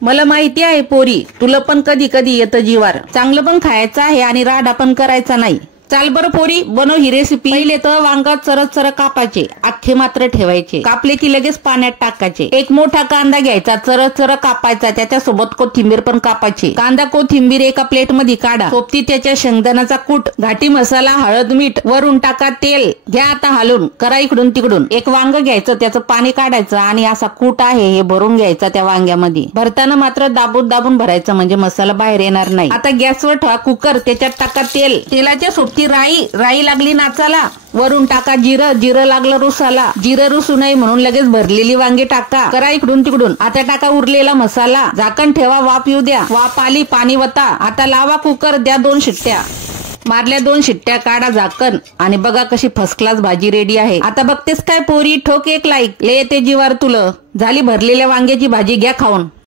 मला माहिती आहे पोरी, तुला पण कधी कधी येतं जीवार. चांगलं पण खायचं आहे आणि राडा पण करायचा नाही. चाल बरं पोरी, बनव ही रेसिपी. पहिले तर वांग चरत चरत कापायचे, अख्खे मात्र ठेवायचे. कापले की लगेच पाण्यात टाकायचे. एक मोठा कांदा घ्यायचा, चरत चरत कापायचा. त्याच्यासोबत कोथिंबीर पण कापायची. कांदा कोथिंबीर एका प्लेट मध्ये काढा. सोबती त्याच्या शेंगदाण्याचा कूट, घाटी मसाला, हळद, मीठ. वरून टाका तेल. घ्या आता हालून, करा इकडून तिकडून. एक वांग घ्यायचं, त्याचं पाणी काढायचं आणि असा कूट आहे हे भरून घ्यायचा त्या वांग्यामध्ये. भरताना मात्र दाबून दाबून भरायचं, म्हणजे मसाला बाहेर येणार नाही. आता गॅसवर ठेवा कुकर, त्याच्यात टाका तेल. तेलाच्या सोबती राई लागली नाचाला. वरून टाका जिरं लागलं रुसाला. जिरं रुसू नये म्हणून लगेच भरलेली वांगी टाका. करा इकडून तिकडून. आता टाका उरलेला मसाला. झाकण ठेवा, वाफ येऊ द्या. वाफ आली, पाणी वता. आता लावा कुकर, द्या 2 शिट्ट्या. मारल्या 2 शिट्ट्या, काढा झाकण आणि बघा कशी फर्स्ट क्लास भाजी रेडी आहे. आता बघतेस काय पोरी, ठोक एक लाईक. ले येते जीवार तुला. झाली भरलेल्या वांग्याची भाजी, घ्या खाऊन.